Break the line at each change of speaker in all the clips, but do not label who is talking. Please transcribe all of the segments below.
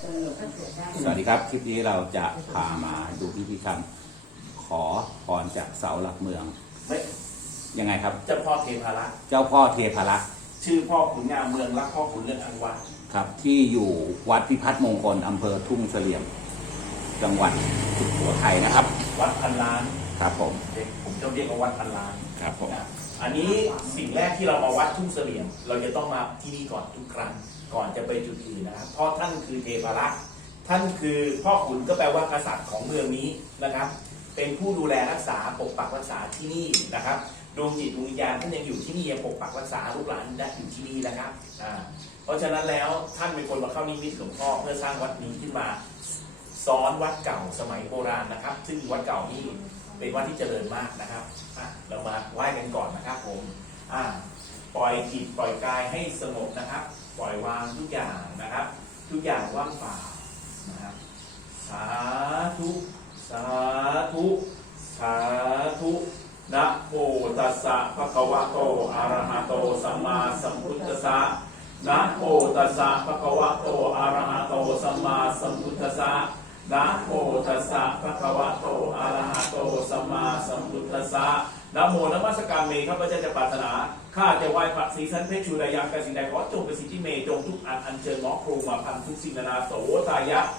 สวัสดีครับคลิปนี้เราจะพามาดูพิธีกรรมขอพรจากเสาหลักเมืองยังไงครับ
เจ้าพ่อเทพารักษ์
เจ้าพ่อเทพารักษ์
ชื่อพ่อขุนงามเมืองรักพ่อขุนเรื่องอังวา
ครับที่อยู่วัดพิพัฒน์มงคลอำเภอทุ่งเสลี่ยมจังหวัดสุโขทัยนะครับ
วัดพันล้าน
ครับผม
จะเรียกว่าวัดพันล้าน
ครับผม
อันนี้สิ่งแรกที่เรามาวัดทุ่งเสลี่ยมเราจะต้องมาที่นี่ก่อนทุกครั้งก่อนจะไปจุดอื่นนะครับเพราะท่านคือเทพารักษ์ท่านคือพ่อขุนก็แปลว่ากษัตริย์ของเมืองนี้นะครับเป็นผู้ดูแลรักษาปกปักรักษาที่นี่นะครับดวงจิตดวงวิญญาณท่านยังอยู่ที่นี่ยังปกปักรักษาลูกหลานได้อยู่ที่นี่นะครับเพราะฉะนั้นแล้วท่านเป็นคนมาเข้านิมิตหลวงพ่อเพื่อสร้างวัดนี้ขึ้นมาซ้อนวัดเก่าสมัยโบราณนะครับซึ่งวัดเก่านี้เป็นวัดที่เจริญมากนะครับเรามาไหว้กันก่อนนะครับผมปล่อยจิตปล่อยกายให้สงบนะครับปล่อยวางทุกอย่างนะครับทุกอย่างว่างเปล่านะครับสาธุสาธุสาธุนะโมตัสสะภะคะวะโตอะระหะโตสัมมาสัมพุทธัสสะนะโมตัสสะภะคะวะโตอะระหะโตสัมมาสัมพุทธัสสะนะโมตัสสะภะคะวะโตอะระหะโตสัมมาสัมพุทธัสสะนะโมนมัสการเมข้าพเจ้าจะปรารถนาข้าจะไหว้พระศรีสันเพชชูระยังกสินใดขอจงเป็นสิทธิเมจงทุกอันเชิญหมอครูมาพันทุกสิ่งนานาโสตายะ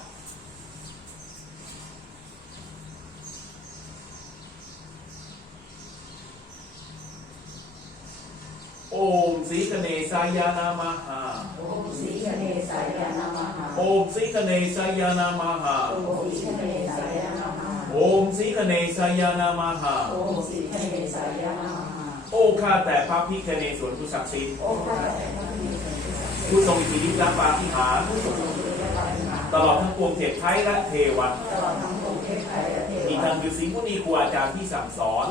โอมสีคเนสายานามหา
โอมสีคเนสายานามหา
โอมสีคเนสายานามหา
โอมสีคเนสายานามหา
โอมสีคเนสายานามหา
โอมสีคเนสายานามหา
โอ้ข้าแต่พระพิฆเนศวรผู้ศักดิ์สิทธิ์
โอ้ข้าแต่พระพิฆเนศวร
ผู้ทรงอิทธิฤทธิ์และปาฏิหาริย์ตลอดทั้งปวงเทพไทยและเทวัน
ตลอดทั้งปวงเทพไทยและเทวัน
อีกทั้งฤาษีมุนีครูอาจารย์ที่สั่งสอน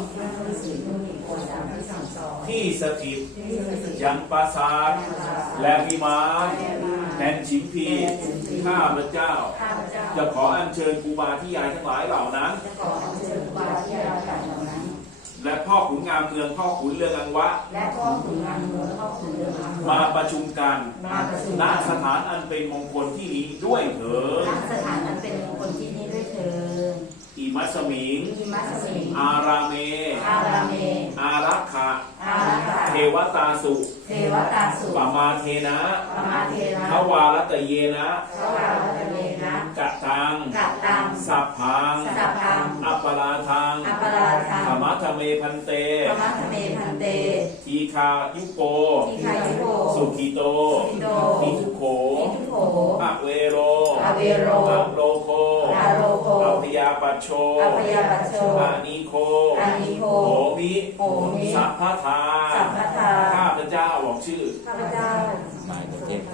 ที่สถิตยังปราสาทและวิมานแห่งฉิมพีข้าพเจ้าจะขออัญเชิญครูบาที่ยายทั้งหลายเหล่านั้นและพ่อขุนงามเมืองพ่อขุนเรืองอังวะมาประชุมกันณสถานอันเป็นมงคลที่นี้ด้วยเถิด
สถานอันเป็นมงคลที่นี้ด้วยเถิด
อิมัสมิงอาราเมอารักขะเทวตาสุปมาเทนะทวารตเยนะกะตังสัพพังอัปปราทังธรรมะธเมพันเตทีคายุโกสุขิโตทิทุโขอะเวโรอะโลโคอัพยาปัชโชอานิโคโหมิสัพพทาข้าพเจ้าบอกชื่อหมายถึงเทพ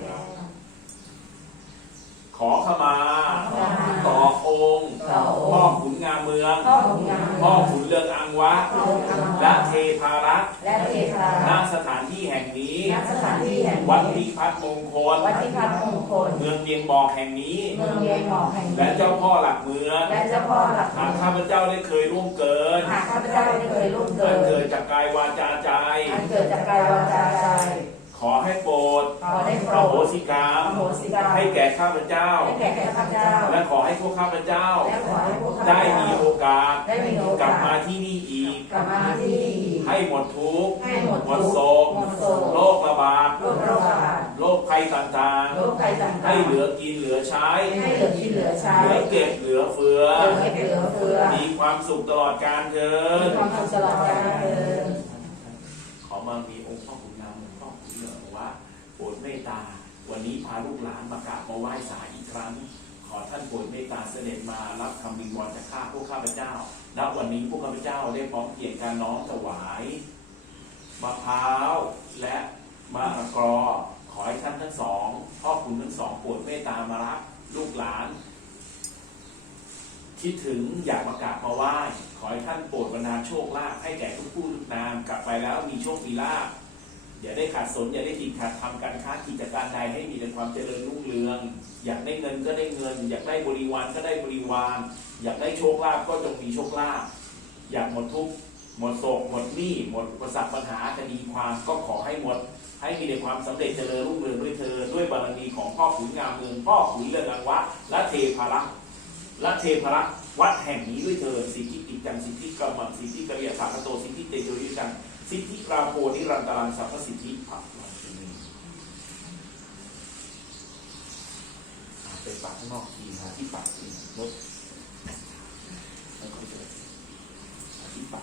ขอขมาต่อองค์พ่อขุนงามเมืองพ่อขุนเรืองอังวะและเทพารักษ์ณสถานที่แห่งนี้วัดพิพัฒน์มงคลเมืองเวียงบอกแห่งนี้และเจ้าพ่อหลักเมืองหากข้าพเจ้าได้เคยร่วงเกินเกิดจากกายวาจาใจขอให้โปรดอโหสิกรรมให้แก่ข้าพเจ้าและขอให้พวกข้าพเจ้าได้มีโอกาสกลับมาที่นี่อีกให้หมดทุกข์หมดโศกโรคระบาดโรคภัยต่างๆให้เหลือกินเหลือใช้เหลือเก็บเหลือเฟือมีความสุขตลอดกาลเถิดขอมามีองค์พ่อขุนงามพ่อขุนเรืองว่าโปรดเมตตาวันนี้พาลูกหลานมากราบมาไหว้ศาลอีกครั้งขอท่านโปรดเมตตาเสด็จมารับคำวิงวอนจากข้าพวกข้าพเจ้าณวันนี้พวกข้าพเจ้าได้พร้อมเกียรติการน้อมถวายมะพร้าวและมะกรอขอให้ท่านทั้งสองพ่อขุนทั้งสองโปรดเมตตามารับลูกหลานคิดถึงอยากมากราบมาไหว้ขอให้ท่านโปรดบันดาลโชคลาภให้แก่ทุกผู้ทุกนามกลับไปแล้วมีโชคมีลาภอย่าได้ขาดสนอย่าได้ติดขัดทำการค้ากิจการใดให้มีแต่ความเจริญรุ่งเรืองอยากได้เงินก็ได้เงินอยากได้บริวารก็ได้บริวารอยากได้โชคลาภก็จงมีโชคลาภอยากหมดทุกข์หมดโศกหมดหนี้หมดอุปสรรคปัญหาคดีความก็ขอให้หมดให้มีแต่ความสำเร็จเจริญรุ่งเรืองด้วยเธอด้วยบารมีของพ่อขุนงามเมืองพ่อขุนเรืองอังวะและเทพารักษ์และเทพารักษ์วัดแห่งนี้ด้วยเธอสิทธิกิจจังสิทธิกรรมสิทธิกริยาภาคโตสิทธิเตโชยุจังสิทธิปราโพนิรันตรังสัพพสิทธิภะไปปากข้างนอกทีนะที่ปากทีรถแล้วก็จะที่ปาก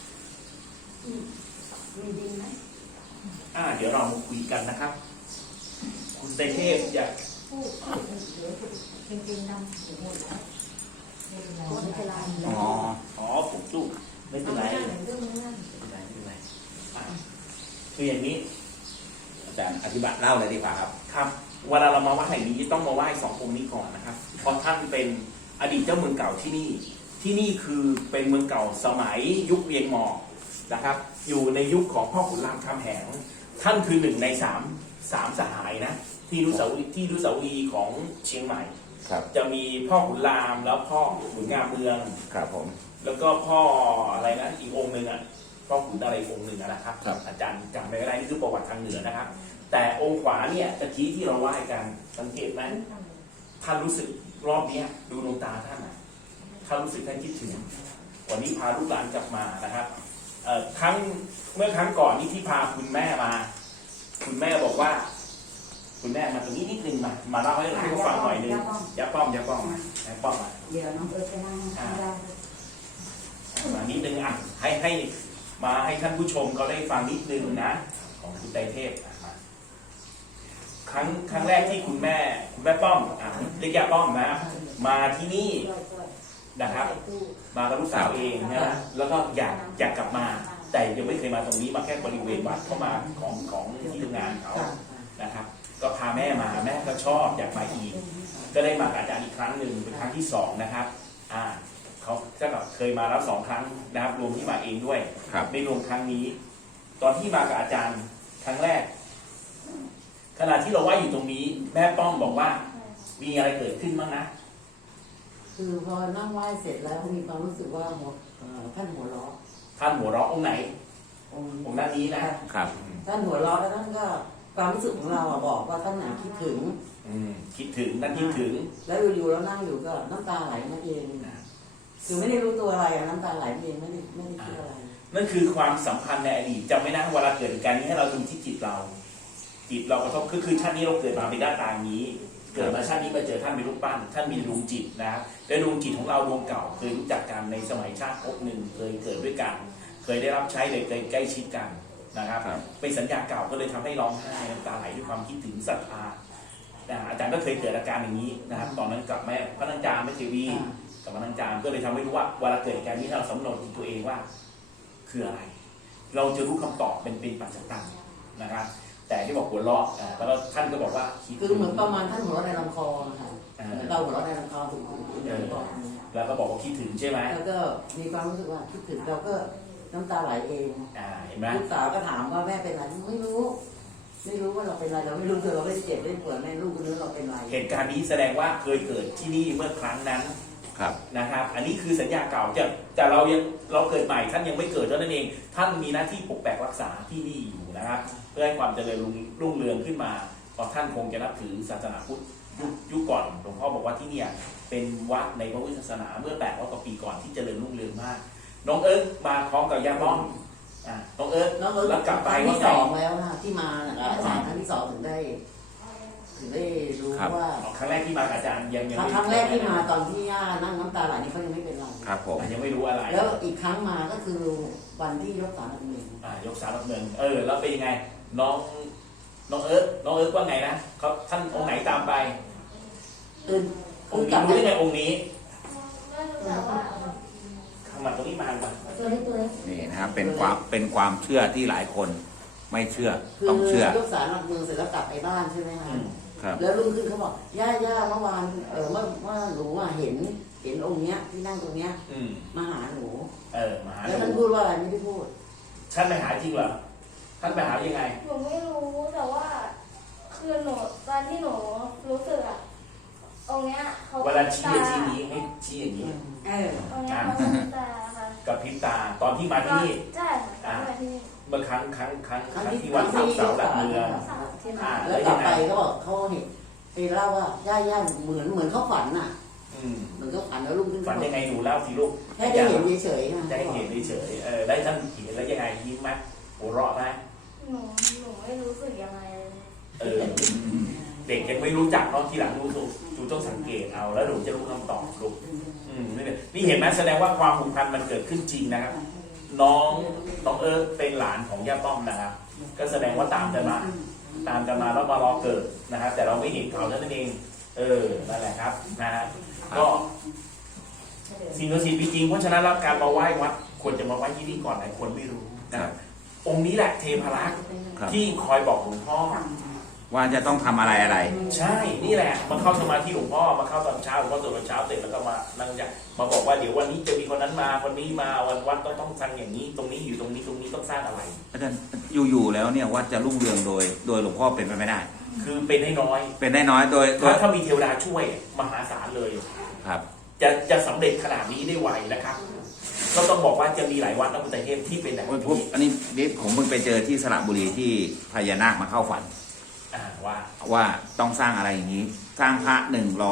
มีดินไหม
เดี๋ยวเรามาคุยกันนะครับ คุณไตรเทพอยาก
พูดจริงๆดำถึงหมดแล้วไม่เป็นไร
อ๋อ
ผมสู้ไม่เป็นไรไม่เป็นไรคืออย่างนี้
อาจารย์อธิบายเล่าเลยดีกว่าครับ
ครับเวลาเรามาไหว้แห่งนี้ต้องมาไหว้สององค์นี้ก่อนนะครับเพราะท่านเป็นอดีตเจ้าเมืองเก่าที่นี่ที่นี่คือเป็นเมืองเก่าสมัยยุคเวียงหมอกนะครับอยู่ในยุคของพ่อขุนรามคำแหงท่านคือหนึ่งในสามสหายนะที่รุสาวรีย์ของเชียงใหม่
ครับ
จะมีพ่อขุนรามแล้วพ่อขุนงามเมือง
ครับผม
แล้วก็พ่ออะไรนะอีกองค์หนึ่งอ่ะพ่อขุนอะไรองค์หนึ่งนะครับ
ครับ
อาจารย์จำไม่ได้นี่คือประวัติทางเหนือนะครับ แต่องค์ขวาเนี่ยตะกี้ที่เราไหว้กันสังเกตไหมท่านรู้สึกรอบนี้ดูดวงตาท่านท่านรู้สึกท่านคิดถึงวันนี้พาลูกหลานกลับมานะครับเมื่อครั้งก่อนนี้ที่พาคุณแม่มา คุณแม่บอกว่า คุณแม่มาตรงนี้นิดนึงมาเล่าให้เราฟังหน่อยนึงยับป้อมมาป้อมมา
เดี๋ยวน้องเอิร์ธไปนั่งข้างล่าง
มานิดนึงให้มาให้ท่านผู้ชมเขาได้ฟังนิดนึงนะของคุณไตรเทพมาครั้งแรกที่คุณแม่ป้อมเรียกยาป้อมนะมาที่นี่นะครับ มากับลูกสาวเองนะแล้วก็อยากกลับมา แต่ยังไม่เคยมาตรงนี้มาแค่บริเวณวัดเข้ามาของที่ทำงานเขานะครับ ก็พาแม่มาแม่ก็ชอบอยากมาอีก ก็ได้มากับอาจารย์อีกครั้งหนึ่งเป็นครั้งที่2นะครับเขาก็แบบเคยมาแล้ว2 ครั้งนะครับรวมที่มาเองด้วย
ครับ
ไม่รวมครั้งนี้ ตอนที่มากับอาจารย์ครั้งแรก ขณะที่เราไหว้อยู่ตรงนี้ แม่ป้อมบอกว่ามีอะไรเกิดขึ้นบ้างนะ
คือพอนั่งไหว้เสร็จแล้วมีความรู้สึกว่าท่านหัวเราะ
ท่านหัวเราะองค์ไหน
องค์
องค์ด้านนี้นะครับ
ท่านหัวเราะแล้วท่านก็ความรู้สึกของเราบอกว่าท่านหนาคิดถึง
คิดถึงนั่นคิดถึง
แล้วอยู่ๆแล้วนั่งอยู่ก็น้ำตาไหลมาเองคือไม่ได้รู้ตัวอะไรน้ำตาไหลมาเองไม่ได้คิดอะไร
นั่นคือความสัมพันธ์ในอดีตจำไม่ได้เวลาเกิดเหตุการณ์นี้ให้เราดูที่จิตเรากระทบคือชาตินี้เราเกิดมาเป็นหน้าตาอย่างนี้ เกิดมาชาตินี้มาเจอท่านเป็นรูปปั้นท่านมีดวงจิตนะครับและดวงจิตของเราดวงเก่าเคยรู้จักกันในสมัยชาติภพหนึ่งเคยเกิดด้วยกันเคยได้รับใช้เคยใกล้ชิดกันนะครับเป็นสัญญาเก่าก็เลยทำให้ร้องไห้น้ำตาไหลด้วยความคิดถึงศรัทธาอาจารย์ก็เคยเกิดอาการอย่างนี้นะครับตอนนั้นกับแม่พระนางจามแม่เทวีกับพระนางจามก็เลยทำให้รู้ว่าเวลาเกิดเหตุการณ์นี้เราสำรวจตัวเองว่าคืออะไร เราจะรู้คำตอบเป็นปัจจุบันนะครับแต่ที่บอกหัวเราะแล้วท่านก็บอกว่า
คือเหมือนประมาณท่านหัวเราะในลำคอค่ะเราหัวเราะในลำคอถูก
แล้วก็บอกว่าคิดถึงใช่ไหม
แล้วก็มีความรู้สึกว่าคิดถึงเราก็น้ำตาไหลเอง
เห็นไหม
ลูกสาวก็ถามว่าแม่เป็นอะไรไม่รู้ว่าเราเป็นอะไรเราไม่รู้เราไม่ได้เจ็บได้ปวดแม่ลูกคนนึงเราเป็นอะไร
เหตุการณ์นี้แสดงว่าเคยเกิดที่นี่เมื่อครั้งนั้น
ครับ
นะครับ อันนี้คือสัญญาเก่าแต่เราเกิดใหม่ท่านยังไม่เกิดเท่านั้นเองท่านมีหน้าที่ปกปักรักษาที่นี่อยู่นะครับเพื่อให้ความเจริญรุ่งเรืองขึ้นมาเพราะท่านคงจะนับถือศาสนาพุทธยุคก่อนหลวงพ่อบอกว่าที่เนี่ยเป็นวัดในพระพุทธศาสนาเมื่อ800 กว่าปีก่อนที่เจริญรุ่งเรืองมากน้องเอิร์ธมาพร้อมกับย่าป้อมน้องเอิร์ธแล้วกลับไป
ครั้ง
ว่า
ที่
ไง
2แล้วนะที่มาอาจารย์ครั้งที่2ถึงได้รู้ว่า
ครั้งแรกที่มากับอาจารย์ยัง
ครั้งแรกที่มาตอนที่ย่านั่งน้ำตาไหลนี่เขายังไม่เป็นไร
ครับผม
ยังไม่รู้อะไร
แล้วอีกครั้งมาก็คือวันที่ยกศาลหลักเมือง
ยกสารหลักเมืองแล้วเป็นยังไงน้องเอิร์ธว่าไงนะเขาท่านองค์ไหนตามไป องค์นี้รู้ได้ไงองค์นี้ข้างมาตรงนี้มาก่อน
ตัวเล็ก
นี่นะครับเป็นความเชื่อที่หลายคนไม่เชื่อ
คือ
ต้องเชื่อย
กศาลหลักเมืองเสร็จแล้วกลับไปบ้านใช่ไหมคะ
ครับ
แล้วรุ่งขึ้นเขาบอกย่าเมื่อวานเมื่อหนูเห็นองค์เนี้ยที่นั่งตรงเนี้ยมาหาหนู
มาหา
แล้วท่านพูดว่าอะไรไม่ได้พูด
ท่านไปหาจริงเหรอท่านไปหายังไง
หนูไม่รู้แต่ว่าคือหนูตอนที่หนูรู้สึกอะองค์เนี้ยเขา
เวลาชี้ชี้นี้ให้ชี้อย่างนี้
องค์เนี้ยเขาเป็นตาค่ะ
กับพริบตาตอนที่มาที่นี่
ใช่ค่ะมาที่นี่
เมื่อครั้งที่วัดเสาหลักเมือง
แล้วต่อไปก็บอกเขาเห็นไปเล่าว่าย่าเหมือนเขาฝันน่ะ เหมือนเขาฝันแล้วลุกขึ้น
ฝันยังไงหนูเล่าสิลูก
แค่ได้เห็นเฉยๆค่ะ
ได้เห็นเฉยได้ท่านเห็นแล้วยังไงยิ้มไหมหัวเราะไหม
หนูไม่รู้สึกยังไงเลย
เด็กยังไม่รู้จักเนาะทีหลังรู้ถูกจูต้องสังเกตเอาแล้วหนูจะรู้คำตอบลูกนี่เห็นไหมแสดงว่าความผูกพันมันเกิดขึ้นจริงนะครับน้องเอิร์ธเป็นหลานของย่าป้อมนะครับก็แสดงว่าตามกันมาแล้วมารอเกิดนะครับแต่เราไม่เห็นเขาเท่านั้นเองนั่นแหละครับนะฮะก็สิ่งศักดิ์สิทธิ์มีจริงเพราะฉะนั้นรับการมาไหว้วัดควรจะมาไหว้ที่นี่ก่อนหลายคนไม่รู้นะครับองค์นี้แหละเทพรักษ์ที่คอยบอกหลวงพ่อ
ว่าจะต้องทำอะไร
ใช่นี่แหละมาเข้าสมาธิหลวงพ่อมาเข้าตอนเช้าหลวงพ่อสวดตอนเช้าเสร็จแล้วก็มานั่งมาบอกว่าเดี๋ยววันนี้จะมีคนนั้นมาคนนี้มาวันวัดต้องสร้างอย่างนี้ตรงนี้อยู่ตรงนี้ต้องสร้างอะไร
อาจารย์อยู่แล้วเนี่ยวัดจะรุ่งเรืองโดยหลวงพ่อเป็นไปไม่ได้
คือเป็นให้น้อย
โดย
ถ้ามีเทวดาช่วยมหาศาลเลย
ครับ
จะสำเร็จขนาดนี้ได้ไวนะครับก็ต้องบอกว่าจะมีหลายวัดในกรุงเทพที่เป็นแบบนี้
อันนี้ผมเพิ่งไปเจอที่สระบุรีที่พญานาคมาเข้าฝันว่าต้องสร้างอะไรอย่างนี้สร้างพระ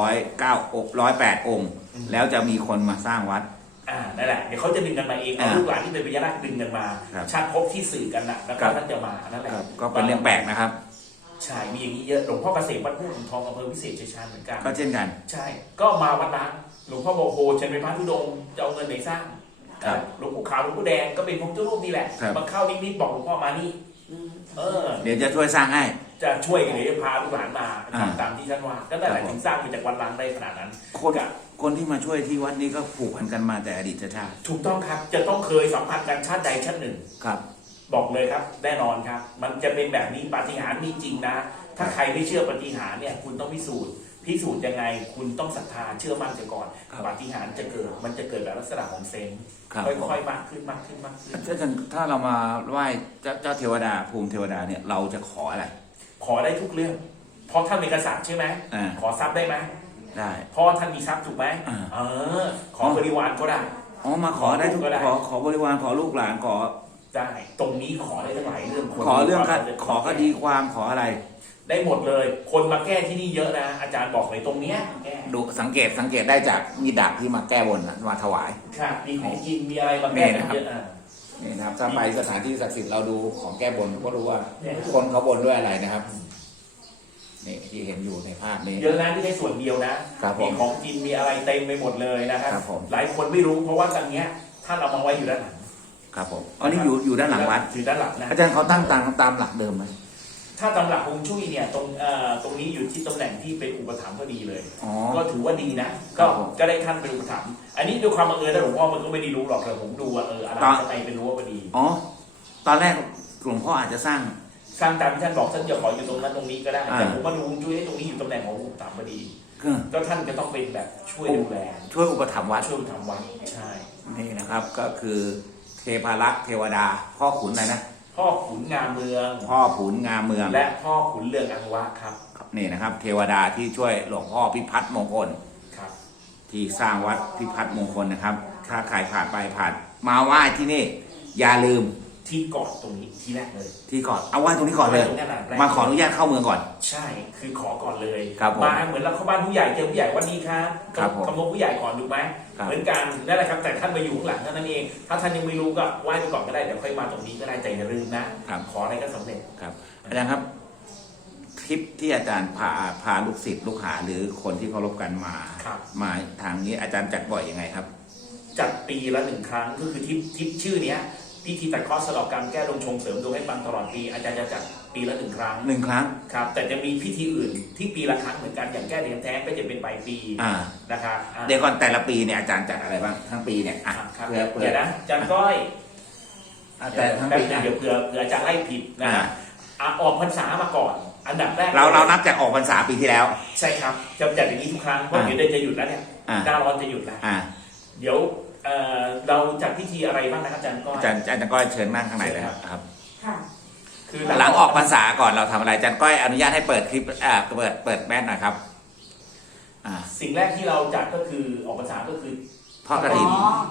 108 องค์แล้วจะมีคนมาสร้างวัด
นั่นแหละเดี๋ยวเขาจะดึงกันมาเองเอาลูกหลานที่เป็นพญานาคดึงกันมาชาติภพที่สื่อกันนะแล้วก็ท่านจะมานั่นแหละ
ก็เป็นเรื่องแปลกนะครับ
ใช่มีอย่างนี้เยอะหลวงพ่อเกษมวัดพุ่งทองอำเภอวิเศษชัยชาญเหมือนกัน
ก็เช่นกัน
ใช่ก็มาวัดนั้นหลวงพ่อบอกโหฉันเป็นพระธุดงค์จะเอาเงินไหนสร้างหลวงปู่ขาวหลวงปู่แดงก็เป็นพระพุทธรูปนี่แหละมาเข้านิดๆบอกหลวงพ่อมานี่
เดี๋ยวจะช่วยสร้างให้
จะช่วยกันเดี๋ยวจะพาลูกหลานมาทำตามที่ท่านว่าก็ได้แหละถึงสร้างมาจากวัดล้างได้ขนาดนั้น
คนที่มาช่วยที่วัดนี้ก็ผูกพันกันมาแต่อดีตชาติ
ถูกต้องครับจะต้องเคยสัมผัสกันชาติใดชาติหนึ่ง
ครับ
บอกเลยครับแน่นอนครับมันจะเป็นแบบนี้ปาฏิหาริย์มีจริงนะถ้าใครไม่เชื่อปาฏิหาริย์เนี่ยคุณต้องพิสูจน์ยังไงคุณต้องศรัทธาเชื่อมั่นเสียก่อนปาฏิหาริย์จะเกิดมันจะเกิดแบบลักษณะของเซนส์ค่อยๆมากขึ้น
ถ้าเรามาไหว้เจ้าเทวดาภูมิเทวดาเนี่ยเราจะขออะไร
ขอได้ทุกเรื่องเพราะท่านเป็นกษัตริย์ใช่ไหมขอทรัพย์ได้ไหม
ได้
เพราะท่านมีทรัพย์ถูกไหมขอบริวารก็ได้
มาขอได้ทุกขอบริวารขอลูกหลานขอ
ได้ตรงนี้ขอได้ทั้งหลายเรื่อง
ขอเรื่องขอคดีความขออะไร
ได้หมดเลยคนมาแก้ที่นี่เยอะนะอาจารย์บอกเลยตรงเนี้ย
ดูสังเกตได้จากมีดาบที่มาแก้บนมาถวาย
ค่ะมีของกินมีอะไรมาแก้เยอะ
นี่นะครับถ้าไปสถานที่ศักดิ์สิทธิ์เราดูของแก้บนก็รู้ว่าคนเขาบนด้วยอะไรนะครับนี่ที่เห็นอยู่ในภาพนี้
เยอะนะที่ได้ส่วนเดียวนะมีของกินมีอะไรเต็มไปหมดเลยนะครับหลายคนไม่รู้เพราะว่าตอนนี้ท่านเอามาไว้อยู่ด้านหลัง
ครับผมอันนี้อยู่ด้านหลังวัด
อยู่ด้านหลังนะ
อาจารย์เขาตั้งตามหลักเดิมไหม
ถ้าตำหลักฮวงจุ้ยเนี่ยตรงนี้อยู่ที่ตำแหน่งที่เป็นอุปถัมภ์พอดีเลยก็ถือว่าดีนะก็ได้ท่านเป็นอุปถัมภ์อันนี้ด้วยความบังเอิญนะหลวงพ่อมันก็ไม่ได้รู้หรอกแต่ผมดูว่าอะไรข้างในเป็นรั้วพอดี
ตอนแรกหลวงพ่ออาจจะสร้าง
ตามที่ท่านบอกท่านจะขออยู่ตรงนั้นตรงนี้ก็ได้แต่ผมมาดูฮวงจุ้ยให้ตรงนี้อยู่ตำแหน่งของอุปถัมภ์พอดีก็ท่านจะต้องเป็นแบบช่วยดูแล
ช่วยอุปถัมภ์วัด
ช่วยอุปถัมภ์วัดใช่
นี่นะครับก็คือเทพารักษ์เทวดาพ่อขุนอะไรนะ
พ่อขุนงามเมือง
และ
พ่อขุนเรืองอังวะครับ
นี่นะครับเทวดาที่ช่วยหลวงพ่อพิพัฒน์มงคล
ครับ
ที่สร้างวัดพิพัฒน์มงคลนะครับถ้าใครผ่านไปมาไหว้ที่นี่อย่าลืม
ที่ก่อนตรงนี้ที่แรกเลย
ที่ก่อนเอาไหว้ตรงนี้ก่อนเลยมาขออนุญาตเข้าเมืองก่อน
ใช่คือขอก่อนเลย
มา
เหมือนเราเข้าบ้านผู้ใหญ่เจอผู้ใหญ่วันนี้ครับคำนวณผู้ใหญ่ก่อนถูกไหมเหมือนกันนั่นแหละครับแต่ท่านมาอยู่ข้างหลังเท่านั้นเองถ้าท่านยังไม่รู้ก็ไหว้ไปก่อนก็ได้เดี๋ยวค่อยมาตรงนี้ก็ได้ใจอย่าลืมนะขออะไรก็สำเร็จ
ครับอาจารย์ครับคลิปที่อาจารย์พาลูกศิษย์ลูกหาหรือคนที่เคารพกันมาทางนี้อาจารย์จัดบ่อยยังไงครับ
จัดปีละ1 ครั้งก็คือทิปชื่อเนี้ยพิธีตัดข้อสลอกกรรมแก้ดวงชงเสริมดวงให้ปังตลอดปีอาจารย์จะจัดปีละ1 ครั้งครับแต่จะมีพิธีอื่นที่ปีละครั้งเหมือนกันอย่างแก้เหรียญแท้ก็จะเป็นปลายปีนะครับ
เดี๋ยวก่อนแต่ละปีเนี่ยอาจารย์จัดอะไรบ้างทั้งปีเนี่ย
เดี๋ยวนะอาจารย์ก้อยแต่ทั้งปีเดี๋ยวเผื่ออาจารย์ไล่ผิดนะออกพรรษามาก่อนอันดับแรก
เรานับจากออกพรรษาปีที่แล้ว
ใช่ครับจะจัดอย่างนี้ทุกครั้งเพราะเดี๋ยวจะหยุดแล้วเนี่ยหน้าร้อนจะหยุดแล้วเดี๋ยวเราจัดพิธีอะไรบ้างนะครับอาจารย์ก้อย
อาจารย์ก้อยเชิญนั่งข้างในเลยครับคือหลังออกพรรษาก่อนเราทำอะไรอาจารย์ก้อยอนุญาตให้เปิดคลิปเปิดแมสหน่อยครับ
สิ่งแรกที่เราจัดก็คือออกพรรษาก็คือ
ทอดกฐิน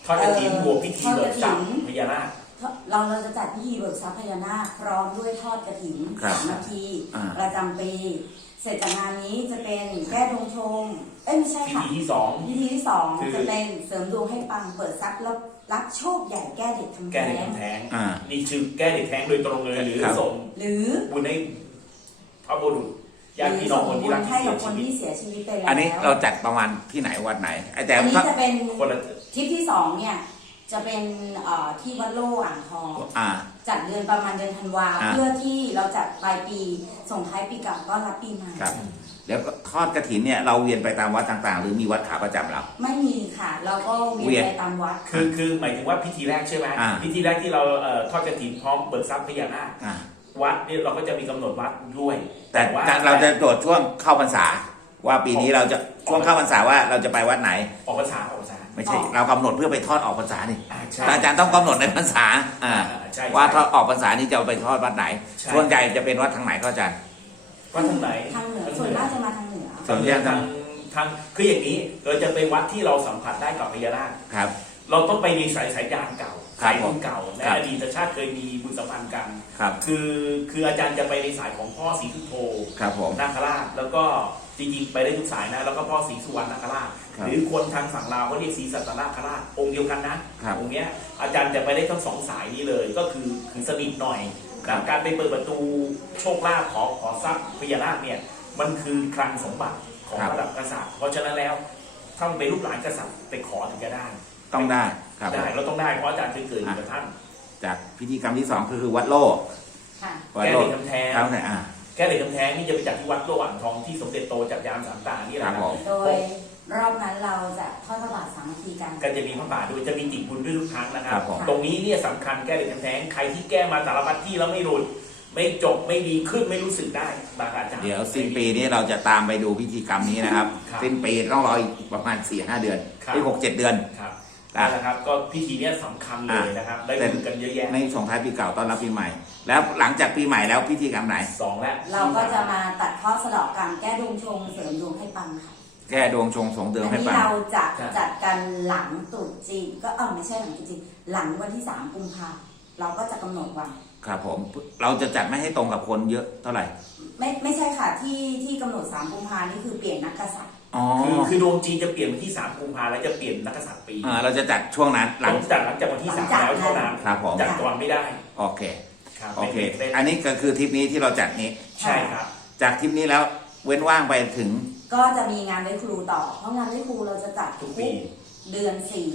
ทอดกฐินบวกพิธีเบิกทรัพย์พญานาค
เราจะจัดพิธีเบิกทรัพย์พญานาคพร้อมด้วยทอดกฐิน
ครับ
3 นาที
อ่า
ประจำปี เสร็จจากงานนี้จะเป็นแก้ดวงชงไม่ใช่
พิ
ค่ะ
ธีที่สอง
พิธีที่
คือ
2จะเป็นเสริมดวงให้ปังเปิดทรัพย์แล้วรับโชคใหญ่แก้เด็กทำ
แก้
แท้
เด็ก
ง
ทำแท้ง
อ่า
นี่ชื่อแก้เด็กแท้งโดยตรงเลยหรือ
ครับ
ส่ง
หรือ
บุญให้พระบุรุษญาติพี่น้องคนที่รัก
ให้
ที่เสี
กับ
ย
ค
ชี
น
วิต
ที่เสียชีวิตไปแล้ว
อันนี้เราจัดประมาณที่ไหนวัดไหนแต่
อันนี้
ถ้า
จะเป็น
คนละ
ทริปที่2เนี่ยจะเป็นที่วัดโล่อ่างทอง
อ่า
จัดเดือนประมาณเดือนธันวา
อ่า
เพื่อที่เราจัดปลายปีส่งท้ายปีเก่าก็รับปีใหม่
ครับเดี๋ยวทอดกฐินเนี่ยเราเวียนไปตามวัดต่างๆ หรือมีวัดขาประจำเรา
ไม่มีค่ะ เราก็เวียนไปตามวัด
คือหมายถึงว่าพิธีแรกใช่ไหม
อ่า
พิธีแรกที่เราทอดกฐินพร้อมเบิกทรัพย์พญานาค
อ่า
วัดเนี่ยเราก็จะมีกำหนดวัดด้วย
แต่
ว่า
เราจะตรวจช่วงเข้าพรรษา ว่าปีนี้เราจะช่วงเข้าพรรษาว่าเราจะไปวัดไหน
ออกพรรษาออกพรรษา
ไม่ใช่เรากำหนดเพื่อไปทอดออกพรรษานี่
ใช่
อาจารย์ต้องกำหนดในพรรษา
ใช่
ว่าทอดออกพรรษานี่จะไปทอดวัดไหน
ใช่
ส่วนใหญ่จะเป็นวัดทางไหนก็อาจารย์
วัดทางไหน
ทางเหนือส่วนมากจะมาทางเหนือ
ส่วนใหญ่ทาง
ทางคืออย่างนี้เราจะไปวัดที่เราสัมผัสได้กับพญานาค
ครับ
เราต้องไปในสายยานเก่า
ครับ
สายบุญเก่าใน
ครับ
อดีตชาติเคยมีบุญสัมพันธ์กัน
ครับ
คืออาจารย์จะไปในสายของพ่อศรีสุโธ
ครับผม
นาคราชแล้วก็จริงๆไปได้ทุกสายนะแล้วก็พ่อศรีสุวรรณนาคราช
ครับ
หรือคนทางฝั่งลาวเขาเรียกศรีสัตนาคราชองค์เดียวกันนะครับ องค์เนี้ยอาจารย์จะไปได้ทั้งสองสายนี้เลยก็คือสนิทหน่อย
ครับ
การไปเปิดประตูโชคลาภขอทรัพย์พญานาคเนี่ยมันคือคลังสมบัติของระดับกษัตริย์เพราะฉะนั้นแล้วถ้ามันเป็นลูกหลานกษัตริย์ไปขอถึงจะได้
ต้องได้ครับ
ได้เราต้องได้เพราะอาจารย์เคยเกิดอยู่กับท่าน
จากพิธีกรรมที่สองคือวัดโลก
ค่ะ
วัด
แก้
โล
เด็
ก
กทำแท้ง
ครับอ่า
แก้เด็กทำแท้งนี่จะไปจัดที่วัดโลอ่างทองที่สมเด็จโตจักรยานสามตานี่แหละ
ครับผม
โดยรอบนั้นเราจะทอดพระบาทสามัคคีกัน
ก็จะมีพระป่าด้วยจะมีจิตบุญด้วยทุกครั้งนะค
ค
รั
รั
บบ
ผม
ตรงนี้เนี่ยสำคัญแก้เด็กทำแท้งใครที่แก้มาสารพัดที่แล้วไม่หลุดไม่จบไม่ดีขึ้นไม่รู้สึกได้บางอาจารย์
เดี๋ยวสิ้นปีนี้เราจะตามไปดูพิธีกรรมนี้นะครับ
ครับ
สิ้นปีต้องรออีกประมาณ 4-5 เดือน
ครับ
ที่6-7 เดือน
ครับ
อ่ะ
นั่นแหละครับก็พิธีเนี้ยสำคัญเลยนะครับได้บุญกันเยอะแยะ
ในส่งท้ายปีเก่าต้อนรับปีใหม่ แล้วหลังจากปีใหม่แล้วพิธีกรรมไหน
สองแล้ว
เราก็จะมาตัดข้อสะเดาะกรรมแก้ดวงชงเสริมดวงให้ปังค่ะ
แก้ดวงชงสงเดิม
อัน
ให้
นี้
ปัง
เราจะจัดกันหลังตรุษจีนก็ไม่ใช่หลังตรุษจีนหลังวันที่3 กุมภาพันธ์เราก็จะกำหนดวัน
ครับผมเราจะจัดไม่ให้ตรงกับคนเยอะเท่าไหร่
ไม่ใช่ค่ะที่กำหนด3 กุมภาพันธ์นี่คือเปลี่ยนนักกษัตริย์
อ๋อ
คือดวงจีนจะเปลี่ยนวันที่3 กุมภาพันธ์แล้วจะเปลี่ยนนักกษัตริย์ปี
เราจะจัดช่วงนั้นหลั
ต้
ง
องจัดหลังจากวันที่3แล้วเท่านั้น
ครับผม
จัดก่อนไม่ได้
โอเค
ครับ
โอเค
เป็น
อันนี้ก็คือทริปนี้ที่เราจัดนี้
ใช่ครับ
จากทริปนี้แล้วเว้นว่างไปถึง
ก็จะมีงานไหว้ครูต่อ เพราะงานไหว้ครูเราจะจัด
ทุ
ทุ
ก
ก
ปี
เดือน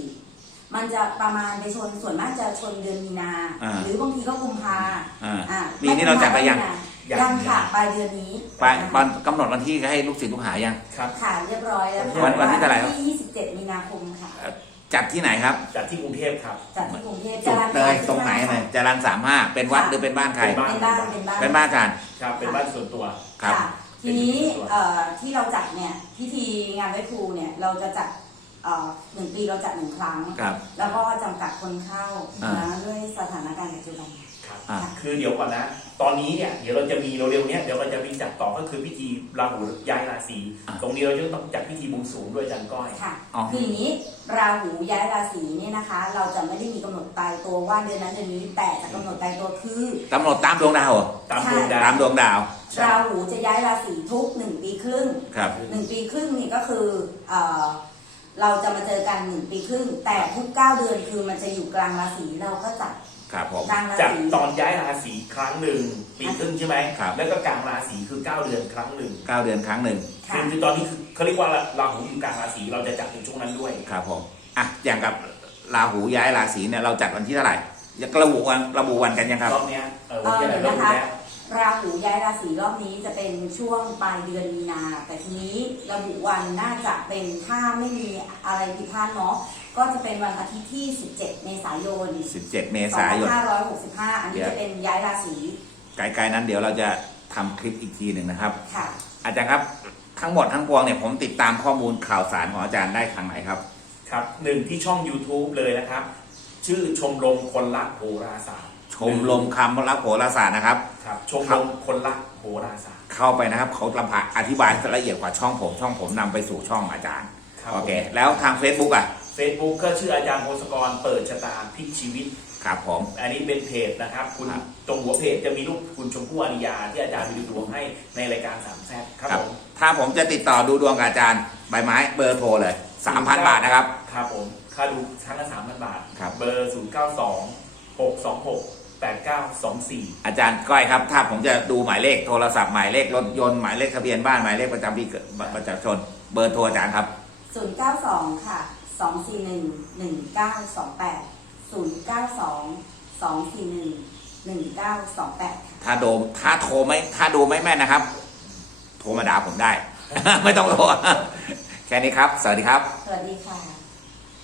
4 มันจะประมาณไปชนส่วนมากจะชนเดือนมีนา หรือบางทีก็กุมภา
ปีนี้เราจัดไปยัง
ยังค่ะปลายเดือนนี้
ไปวันกำหนดวันที่ให้ลูกศิษย์ลูกหายัง
ครับ
ค่ะเรียบร้อยแล้วค่ะ
วันที่เท่าไหร่ครับ
ที่27 มีนาคมค่ะ
จัดที่ไหนครับ
จัดที่กรุงเทพครับ
จัดที่กรุงเทพ
จุดเลยตรงไหนเลยจรัญ35เป็นวัดหรือเป็นบ้านใคร
เป็นบ้าน
เป็นบ้านอาจารย์
ครับเป็นบ้านส่วนตัว
ครับ
ค่ะทีนี้ที่เราจัดเนี่ยพิธีงานไหว้ครูเนี่ยเราจะจัด1 ปีเราจัด1 ครั้ง
ครับ
แล้วก็จำกัดคนเข้า
อ่า
นะด้วยสถานการณ์ปัจจุบัน
ครับ
อ่า
คือเดี๋ยวก่อนนะ ตอนนี้เนี่ยเดี๋ยวเราจะมีเร็วๆเนี้ยเดี๋ยวเราจะมีจัดต่อก็คือพิธีราหูย้ายราศีตรงนี้เราจะต้องจัดพิธีบวงสรวงด้วยอาจารย์ก้อย
ค่ะ
อ๋อ
คืออย่างนี้ราหูย้ายราศีเนี่ยนะคะ เราจะไม่ได้มีกำหนดตายตัวว่าเดือนนั้นเดือนนี้ แต่จะกำหนดตายตัวคือก
ำหนดตามดวงดาวเหรอ
ตามดวงดาว
ตามดวงดาว
ราหูจะย้ายราศีทุก1 ปีครึ่ง
ครับ
1 ปีครึ่งนี่ก็คือเราจะมาเจอกัน1 ปีครึ่ง แต่ทุก9 เดือนคือมันจะอยู่กลางราศีเราก็จัด
ครับผม
กลางรา
จัด
ศี
ตอนย้ายราศีครั้งหนึ่งปีครึ่งใช่ไหม
ครับ
แล้วก็กลางราศีคือ9 เดือนครั้งหนึ่ง
9 เดือนครั้งหนึ่ง
ค่ะ
คือตอนนี้คือเขาเรียกว่าราหูอยู่กลางราศีเราจะจัดในช่วงนั้นด้วย
ครับผมอ่ะอย่างกับราหูย้ายราศีเนี่ยเราจัดวันที่เท่าไหร่อยากระบุวันกันยังครับ
รอบเนี้ยวันที่อะไรรอบ
นะคะ
นี้แล้ว
ราหูย้ายราศีรอบนี้จะเป็นช่วงปลายเดือนมีนา แต่ทีนี้ระบุวันน่าจะเป็นถ้าไม่มีอะไรผิดพลาดเนาะก็จะเป็นวันอาทิตย์ที่ 17 เมษายน
17 เมษายน
2565 อันนี้จะเป็นย้ายราศี
ไกลๆนั้นเดี๋ยวเราจะทำคลิปอีกทีหนึ่งนะครับ
ค่ะ
อาจารย์ครับทั้งหมดทั้งปวงเนี่ยผมติดตามข้อมูลข่าวสารของอาจารย์ได้ทางไหนครับ
ครับหนึ่งที่ช่อง YouTube เลยนะครับ ชื่อชมรมคนรักโหราศาสตร์
ชมรมคำรักโหราศาสตร์นะครับ
ครับชมรมคนรักโหราศาสตร์
เข้าไปนะครับเขาลำพังอธิบายละเอียดกว่าช่องผมนำไปสู่ช่องอาจารย์
ครับ
โอเค แล้วทาง Facebook อ่ะ
Facebook ก็ชื่ออาจารย์พงศกรเปิดชะตาพลิกชีวิต
ครับผม
อันนี้เป็นเพจนะครับคุณ
ครับ
ตรงหัวเพจจะมีรูปคุณชมพู่อริยาที่อาจารย์ไปดูดวงให้ในรายการสามแซ่บครับผม
ถ้าผมจะติดต่อดูดวงกับอาจารย์ใบไม้เบอร์โทรเลย 3,000 บาทนะครับ
ครับผมค่าดูครั้งละ3,000 บาท
ครับ
เบอร์ 092-626-8924
อาจารย์ก้อยครับ ถ้าผมจะดูหมายเลขโทรศัพท์หมายเลขรถยนต์หมายเลขทะเบียนบ้านหมายเลขประจำปีเกิดประชาชนเบอร์โทรอาจารย์ครับ
092 ค่ะ 241 1928 092 241 1928
ถ้าดูไม่แม่นนะครับ โทรมาด่าผมได้ ไม่ต้องโทร แค่นี้ครับ สวัสดีครับ
สวัสดีค่ะ